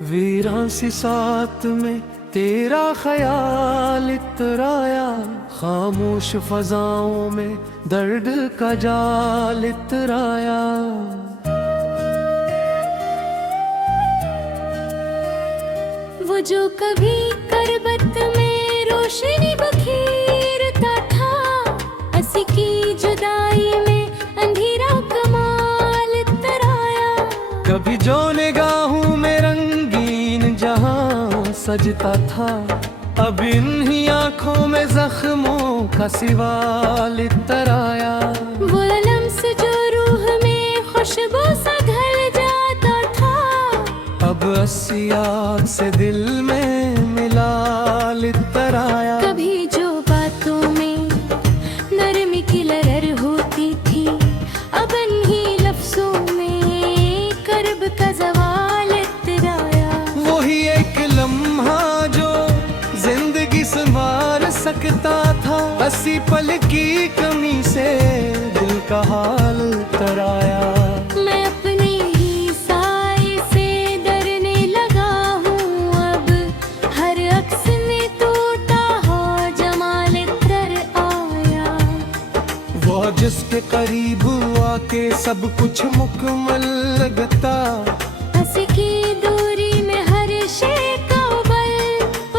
वीरान सी साथ में तेरा ख्याल इतराया, खामोश फजाओं में दर्द का जाल इतराया। वो जो कभी करबत में रोशनी बखेरता था, हंसी की जुदाई में अंधेरा कमाल इतराया। कभी जो निगाहों में रंगीन जहां सजता था, अब इन्हीं आँखों में जख्मों का सिवाल इतराया। वो लम्स जो रूह में खुशबू सा ढल जाता था, अब असियात से दिल में मिला इतराया। कभी जो बातों में नरमी की लहर होती थी, अब इन्हीं लफ्जों में कर्ब का ज़वाल इतराया। वही एक लम्हा जो जिंदगी संवार सकता था, हंसी पल की कमी से दिल का हाल तराया। मैं अपने ही साए से डरने लगा हूँ, अब हर अक्स में टूटा हो जमाल इतर आया। वो जिसके करीब आके सब कुछ मुकम्मल लगता, हंसी की दूरी में हर शे का उबल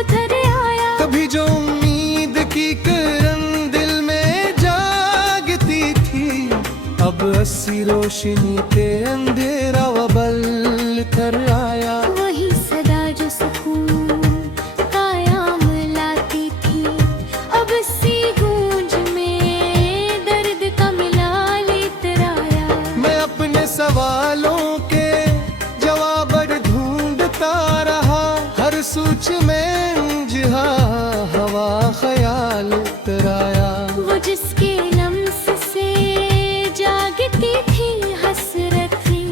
उतर आया। कभी जो उम्मीद की किरण दिल में जागती थी, अब अस्सी रोशनी पे अंधेरा वबल कर आया। वही सदा जो सुकून कायम लाती थी, अब इसी गूंज में दर्द का मिलाल इतराया। मैं अपने सवालों के जवाब ढूंढता रहा, हर सूच में उलझा हवा ख्याल उतराया। वो जिसके लम्स से जागती थी हसरत थी,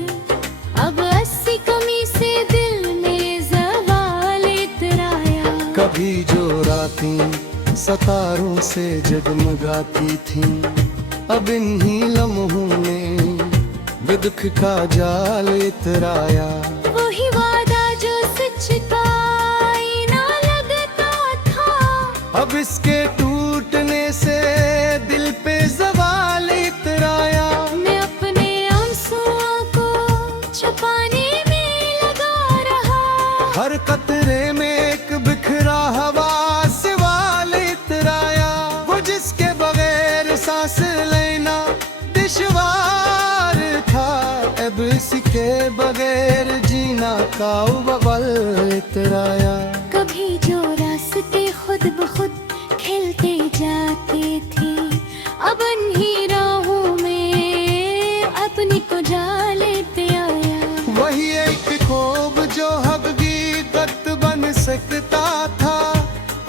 अब अस्सी कमी से दिल में ज़वाल इतराया। कभी जो रातें सितारों से जगमगाती थीं, अब इन्हीं लम्हों में दुख का जाल इतराया। वही वादा जो सच का आईना लगता था, अब इसके टूटने से दिल पे ज़वाल इतराया। मैं अपने आंसुओं को छुपाने में लगा रहा, हर कतरे में एक बिखरा हवा सवाल इतराया। वो जिसके बगैर सांस लेना दुश्वार था, अब इसके बगैर जीना का उबल इतराया। कभी जो रास्ते खुद ब खुद खिलते जाते थे, अब इन्हीं राहों में अपनी को जाल लेते आया। वही एक ख्वाब जो हकीकत बन सकता था,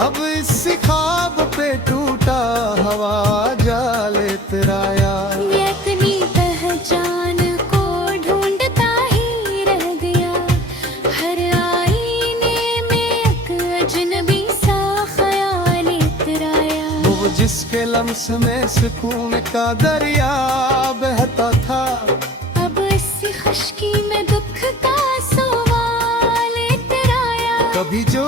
अब इस ख्वाब पे टूटा हवा जाल इतराया। ये इतनी पहचान को ढूंढता ही रह गया, हर आईने में एक अजनबी सा ख्याल इतराया। वो जिसके लम्स में सुकून का दरिया बहता था, अब इस खुशकी में दुख का सवाल इतराया। कभी जो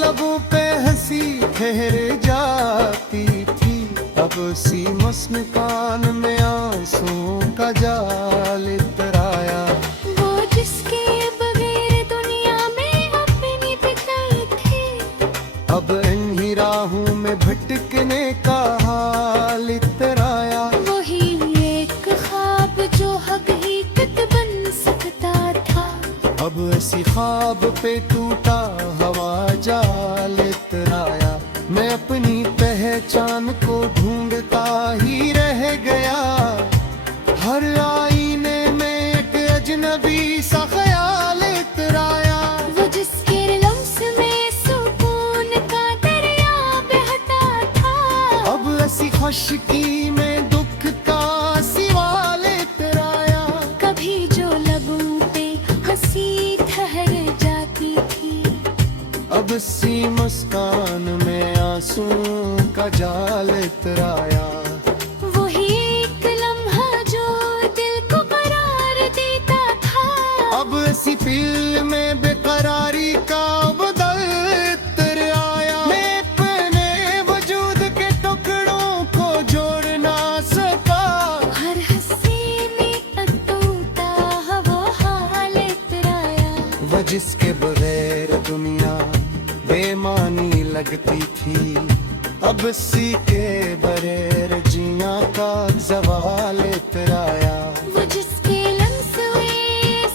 लबों पे हंसी ठहर जाती थी, अब उसी मुस्कान में आंसुओं का जाल इतराया। वो जिसके बगैर दुनिया में अपनी बिखर थे, अब इन्हीं राहों में भटकने का हाल इतराया। वही एक ख्वाब जो हकीकत बन सकता था, अब ऐसी ख्वाब पे टूटा हवा जाल इतराया। मैं अपनी पहचान को ढूंढता ही रह गया, हर आईने में एक अजनबी सा ख्याल इतराया। वो जिसके लम्स में सुकून का दरिया बहता था, अब ऐसी खुशकी में दुख का सिवाल इतराया। कभी जो लबों पे हंसी ठहर जाती थी, अब इसी मुस्कान में आंसुओं का जाल इतराया। वही एक लम्हा जो दिल को करार देता था, अब ऐसी फिल्म में बेकार बेकरारी का बदल तर आया। मैं अपने वजूद के टुकड़ों को जोड़ ना सका। हर हसीनी तक टूटा वो हाल इतराया। वो जिसके बगैर दुनिया बेमानी लगती थी, अब सी के बगैर जीना का ज़वाल इतराया। वो जिसके लम्हे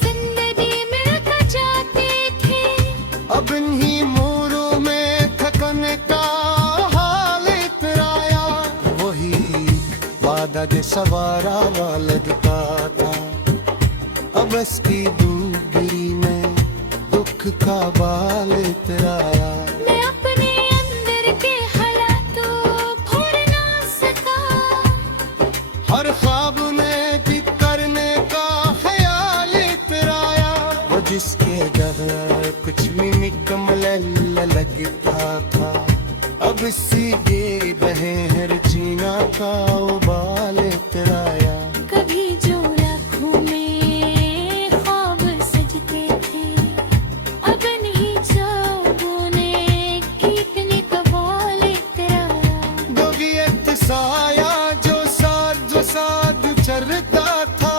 जिंदगी में रखा जाते थे, अब इन्हीं मोरों में थकन का हाल इतराया। वही वादा जो सवारा वालद का था, अब इसकी दूसरी में दुख का बाल इतराया। मैं अपने अंदर के हालातों भूल ना सका। हर ख्वाब में भी करने का ख्याल इतराया। वो जिसके बगैर कुछ भी निकम्मल लगता था, अब इसी बेबहर जीना का उबाल इतराया। कभी जो लाखों में ख्वाब सजते थे, अब नहीं ख्वाबों ने कितने कवाल इतराया। गोगियत साया जो साथ चरता था,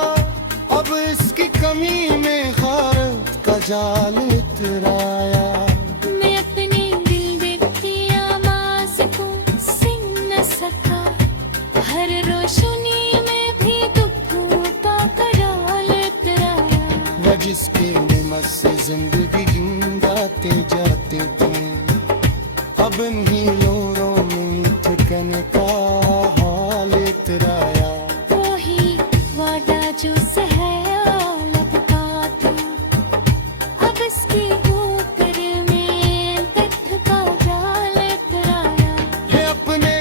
अब इसकी कमी में खारत का जाल इतराया। मैं अपने दिल देखती आवाज़ को सिंग न सका। हर रोशनी में भी दुखों का कराल इतराया। वो जिसके निमत से जिंदगी जिंदाते जाते थे, अब इन्हीं लोरों में थकन का हाल इतराया। वही वादा जो सहयालत का था, अब इसके ऊपर में दर्द का जाल इतराया। ये अपने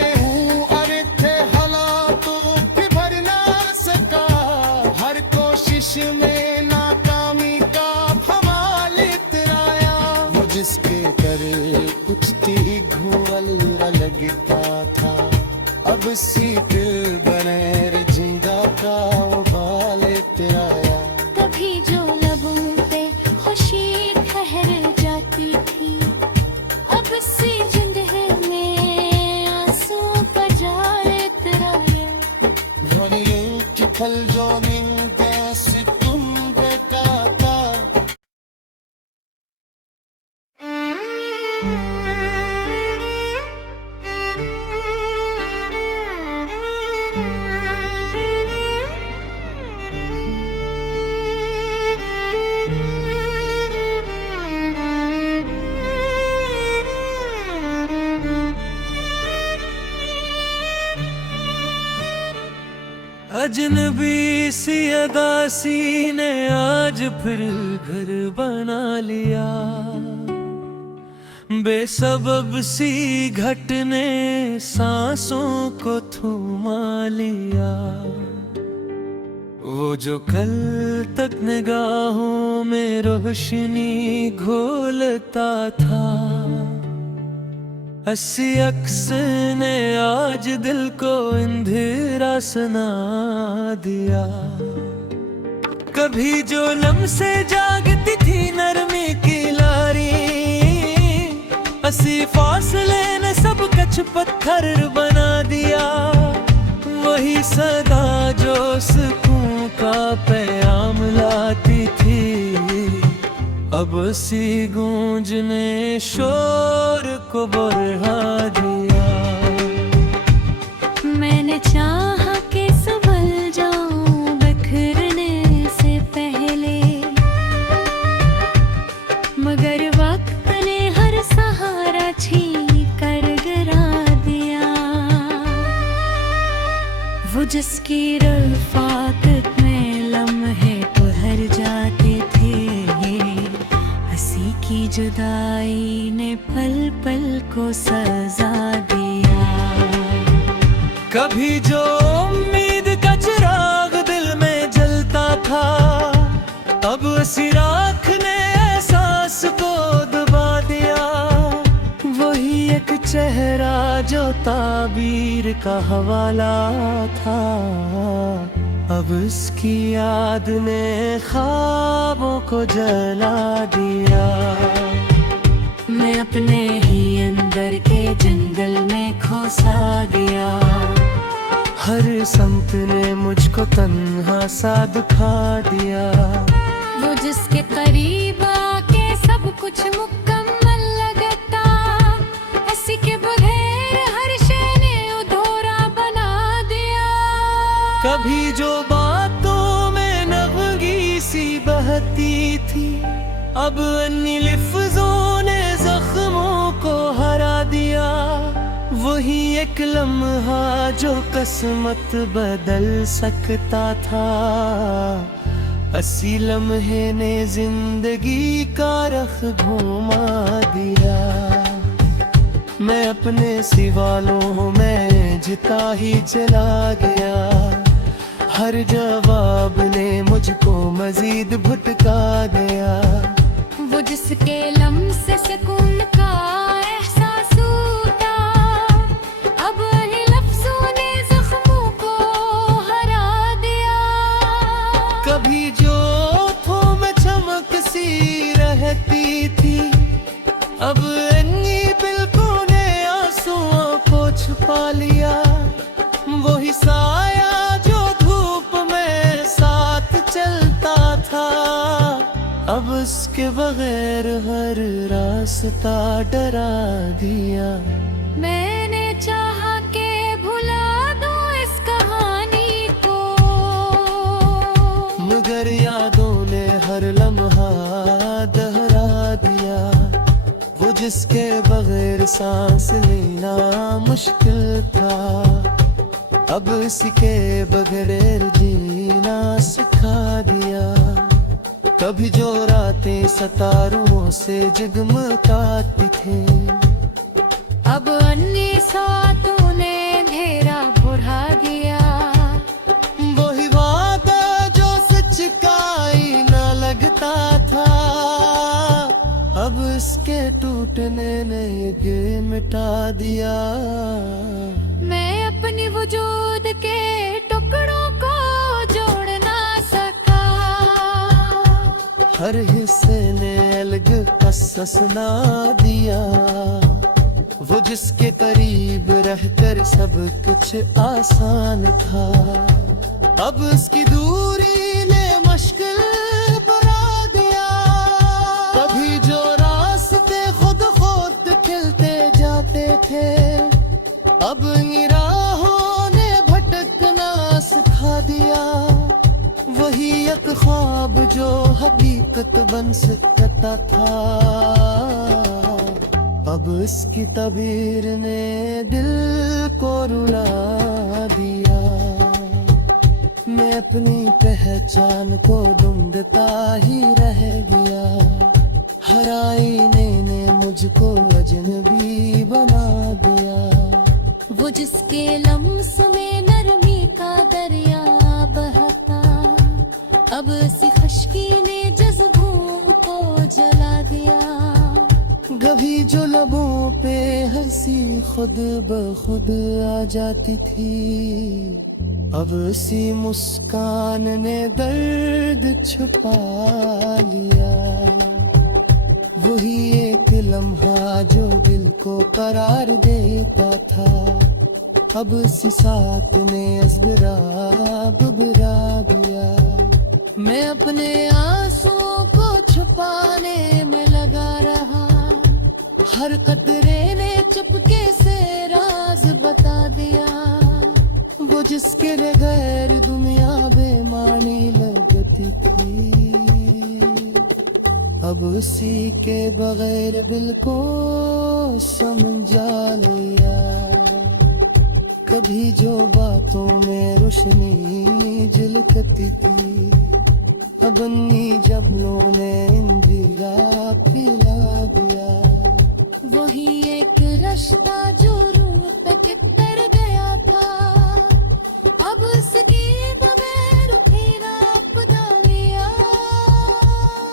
अरे थे हालातों भी भर ना सका। हर कोशिश में नाकामी का हवाल इतराया। वो जिसके कर कुछ थी घुअल लगता था, अब सी दिल बने जिंदा का उबाल इतराया। कभी जो लबों पे खुशी ठहर जाती थी, अब सी जिंदगी में आंसू का जाल इतराया। ध्वनियों की फल जो मिलते से तुम बेकाता। अजनबी सी अदासी ने आज फिर घर बना लिया। बेसबब सी घटने सांसों को थमा लिया। वो जो कल तक निगाहों में रोशनी घोलता था, हंसी अक्स ने आज दिल को अंधेरा सुना दिया। कभी जो लम्से जागती थी नरमी की लारी, हंसी फासले ने सब कछ पत्थर बना दिया। वही सदा जो सुकून का पैगाम लाती थी, अब सी गूंज ने शोर को बढ़ा दिया। मैंने चाहा कि संभल जाऊं बिखरने से पहले, मगर वक्त ने हर सहारा छीन कर गिरा दिया। वो जिसकी रफ़ाकत में लम्हे ठहर जाते थे, हंसी की जुदाई ने पल पल को सजा दिया। कभी जो उम्मीद का चिराग दिल में जलता था, अब उसी राख ने एहसास को दबा दिया। वही एक चेहरा जो ताबीर का हवाला था, अब इसकी याद ने ख्वाबों को जला दिया। मैं अपने ही अंदर के जंगल में खो सा गया। हर संत ने मुझको तन्हा सा दुखा दिया। वो जिसके करीब आके सब कुछ मुकम्मल लगता, ऐसी के बगैर हर शय ने अधूरा बना दिया। कभी जो बातों में नगगी सी बहती थी, अब अन्य लफ्जों ने जख्मों को हरा दिया। वही एक लम्हा जो किस्मत बदल सकता था, 80 लम्हे ने जिंदगी का रख घुमा दिया। मैं अपने सिवालों में जिता ही चला गया। हर जवाब ने मुझको मजीद भटका दिया। वो जिसके लम्स से सुकून का एहसास होता, अब इन्हीं लफ्जों ने जख्मों को हरा दिया। कभी जो थो में चमक सी रहती थी, अब अन्नी बिल्कुल ने आंसुओं को छुपा लिया। वही साया जो धूप में साथ चलता था, अब उसके बगैर हर रास्ता डरा दिया। मैंने चाहा के भुला दूं इस कहानी को, मगर यादों ने हर लम्हा दोहरा दिया। वो जिसके बगैर सांस लेना मुश्किल था, अब इसके बगैर जीना सिखा दिया। कभी जो रातें सितारों से जगमगाती थी, अब अन्य सातों ने अंधेरा बुढ़ा दिया। वही वादा जो सच का ही न लगता था, अब इसके टूटने ने ये मिटा दिया। मैं अपनी वजूद के टुकड़ों को जोड़ ना सका। हर हिस्से ने अलग कसस ना दिया। वो जिसके करीब रहकर सब कुछ आसान था, अब उसकी दूरी ने मुश्किल बना दिया। कभी जो रास्ते खुद खुद खिलते जाते थे, अब राहों ने भटकना सिखा दिया। वही एक ख्वाब जो हकीकत बन सकता था, अब इसकी तबीर ने दिल को रुला दिया। मैं अपनी पहचान को ढूंढता ही रह गया। हर आईने ने मुझको अजनबी बना दिया। वो जिसके लम्स में नरमी का दरिया बहता, अब इसी खुशकी ने जज्बों को जला दिया। कभी जो लबों पे हंसी खुद ब खुद आ जाती थी, अब उसी मुस्कान ने दर्द छुपा लिया। वही एक लम्हा जो दिल को करार देता था, अब उसी साथ ने अज़राब बुरा दिया। मैं अपने आंसुओं को छुपाने में लगा रहा, हर कतरे ने चुपके से राज बता दिया। वो जिसके बगैर दुनिया बेमानी लगती थी, अब उसी के बगैर दिल को समझा लिया। कभी जो बातों में रोशनी झलकती थी, अब अन्नी जबलों ने इंदिरा पिला दिया। वही एक रास्ता जो रूह तक तर गया था, अब उसकी बगैर फिरा खुदा लिया।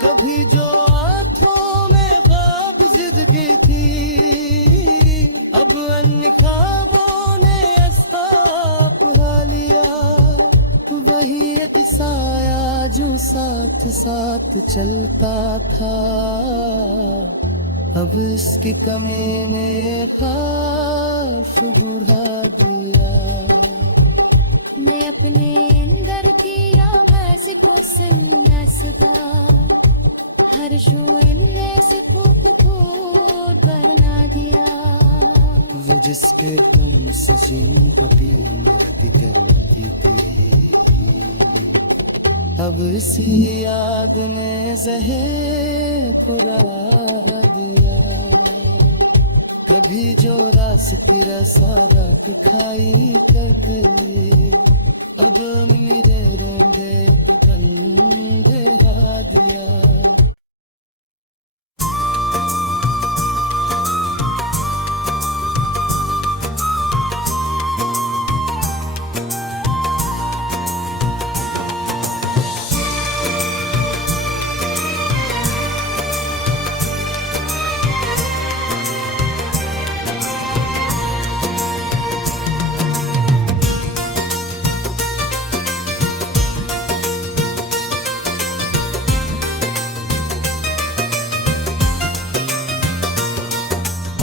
कभी जो आँखों में ख्वाब जिंदगी थी, अब अन्य ख्वाबों ने अस्ताप उड़ा लिया। वही साथ चलता था, अब इसकी कमी ने खास बुरा दिया। मैं अपने अंदर की आवाज को सुनना सका, हर शोर में से फूट फूट बना दिया। वो जिसके गम से जीन पपी मेरी जलाती थी, अब इसी याद ने ज़हर खुरा दिया। कभी जो रास्ते रसादा खाई करते, अब मेरे रोंदे तो कंधे हा दिया।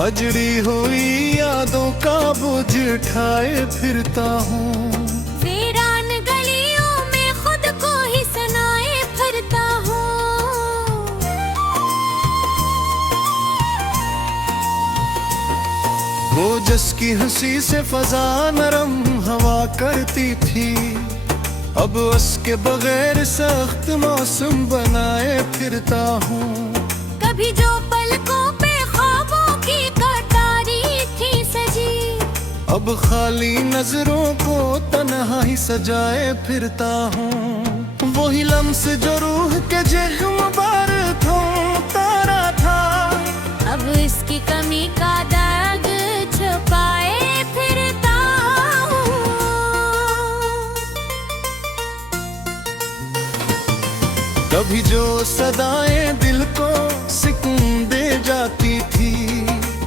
अजड़ी हुई यादों का बोझ उठाए फिरता हूँ, वीरान गलियों में खुद को ही सुनाए फिरता हूँ। वो जिसकी हंसी से फजा नरम हवा करती थी, अब उसके बगैर सख्त मौसम बनाए फिरता हूँ। कभी जो पलकों पे ख्वाबों की कटारी थी सजी, अब खाली नजरों को तन्हाई सजाए फिरता हूँ। वही लम्स जो रूह के जख्म बार तारा था, अब इसकी कमी का दाग छुपाए फिरता हूँ। कभी जो सदाएं दिल को सुकून दे जाती थी,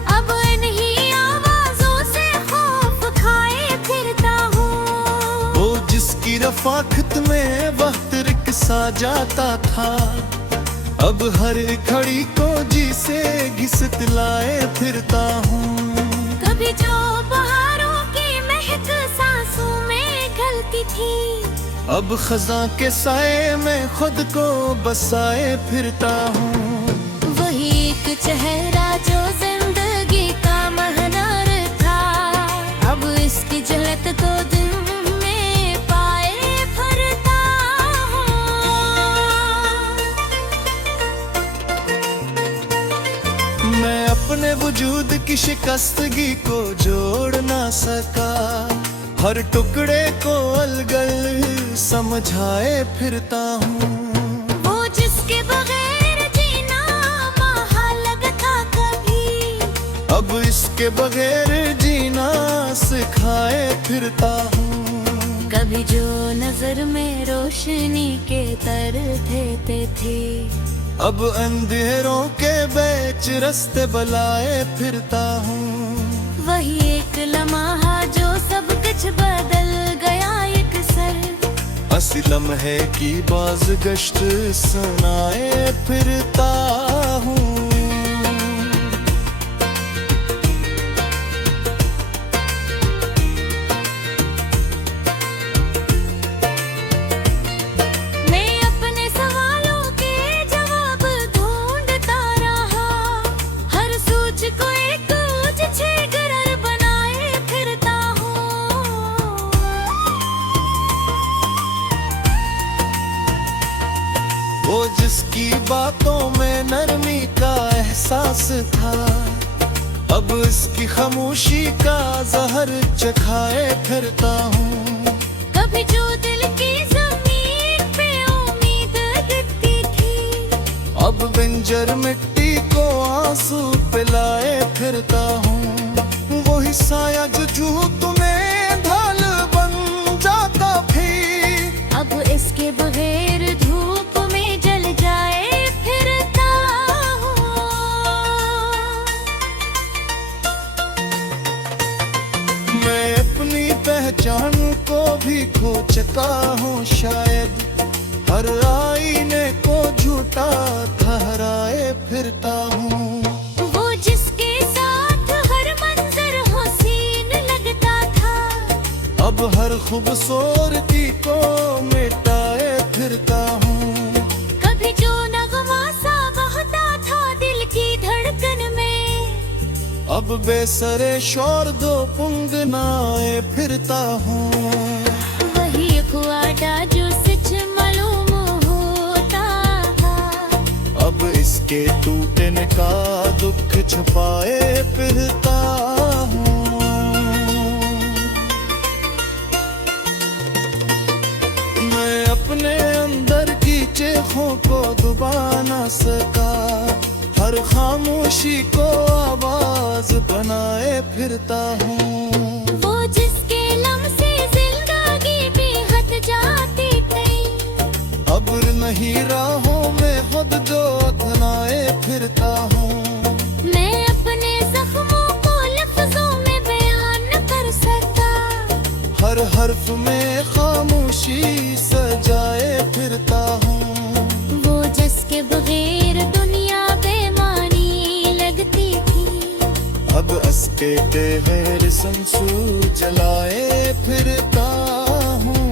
अब इन्हीं आवाजों से खौफ खाए फिरता हूँ। वो जिसकी रफाकत में वक्त रिक्सा जाता था, अब हर खड़ी को जी से घिसट लाए फिरता हूँ। कभी जो बहारों की महक सांसों में घलती थी, अब खजा के साए में खुद को बसाए फिरता हूँ। वही एक चेहरा जो जिंदगी का महनार था, अब इसकी झलक को दिल में पाए फिरता हूँ। मैं अपने वजूद की शिकस्तगी को जोड़ ना सका, हर टुकड़े को अलगल समझाए फिरता हूँ। वो जिसके बगैर जीना महाल लगता कभी, अब इसके बगैर जीना सिखाए फिरता हूँ। कभी जो नजर में रोशनी के तर देते थे, अब अंधेरों के बीच रास्ते बुलाए फिरता हूँ। वही एक लम्हा जो सब कुछ बदल गया एक सर, हंसी लम्हे की बाज़गश्त सुनाए फिरता हूँ। मैं अपने सवालों के जवाब ढूंढता रहा, हर सोच को एक छेगर बनाए फिरता हूँ। वो जिसकी बातों में नरमी का एहसास था, अब इसकी खामोशी का जहर चखाए फिरता हूँ। कभी जो दिल की जमीन पे उम्मीद गिरती थी, अब बंजर मिट्टी को आंसू पिलाए फिरता हूँ। वही साया जो झूठ में ढाल बन जाता भी, अब इसके बगैर धूप में जल जाए फिरता हूँ। मैं अपनी पहचान को भी खो चुका हूँ शायद, हर आईने को हर खूबसूरती को मिटाए फिरता हूँ। कभी जो नगमा सा बहता था दिल की धड़कन में, अब बेसरे शोर दो पुंगनाए फिरता हूँ। वही ख्वाजा जो सच मालूम होता था, अब इसके टूटने का दुख छुपाए फिरता हूँ। मैं अपने अंदर की चीखों को दबा न सका, हर खामोशी को आवाज बनाए फिरता हूँ। वो जिसके लम्से जिंदगी भी हट जाती थी, अब नहीं राहों में खुद जो अपनाए फिरता हूँ। मैं अपने जख्मों को लफ्जों में बयान न कर सकता, हर हर्फ में खामोशी सजाए फिरता हूँ। वो जिसके बगैर दुनिया बेमानी लगती थी, अब अस्के तेरे संसू जलाए फिरता हूँ।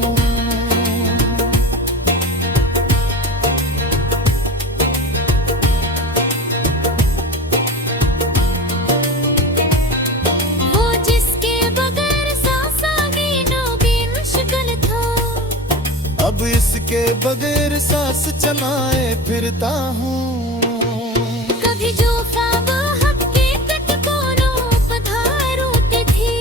वो जिसके बगैर सांसा गिनो भी मुश्किल था, अब इसके बगैर सांस चलाए फिरता हूँ। कभी जो ख्वाब हकीकत को नो पधारोते थे,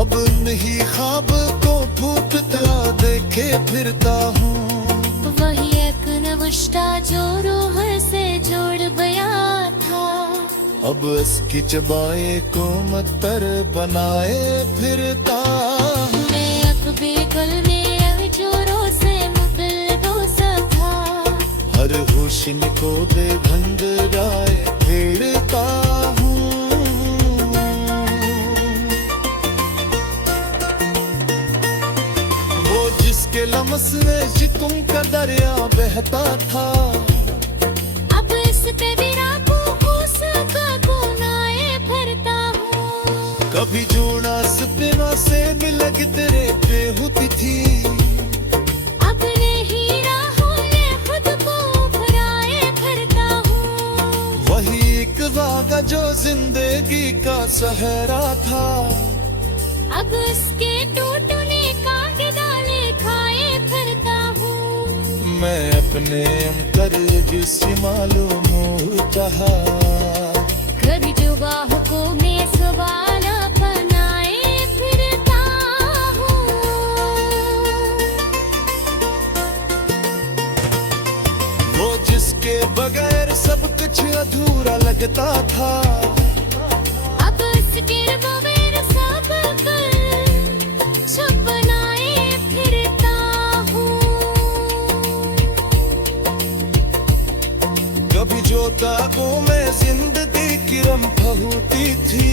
अब नहीं ख्वाब को फूटता देखे फिरता हूँ। वही एक नवश्ता जो रूह से जुड़ गया था, अब इसकी चबाए को मत्तर बनाए फिरता हूँ। मैं अकबे कल में जोरों से मुकल दो था, हर होशिन को दे भंग गाए फिरता हूँ। वो जिसके लम्स में जितुम का दरिया बहता था, अब इस पे भी उसका गुनाए भरता हूँ। कभी जोड़ा सपना से मिलक तेरे पे होती थी, अब नहीं राहों में खुद को भराए भरता हूँ। वही एक रागा जो जिंदगी का सहरा था, अब इसके टूटने का गिदाले खाए फिरता हूँ। मैं अपने अंतर जिससे मालूम होता है, कभी जो बाहों में सवाल बनाए फिरता हूँ। वो जिसके बगैर सब कुछ अधूरा लगता था, अब इसके बगैर सब कुछ बनाए फिरता हूँ। कभी जो ताकों में जिंदगी की रंभ होती थी,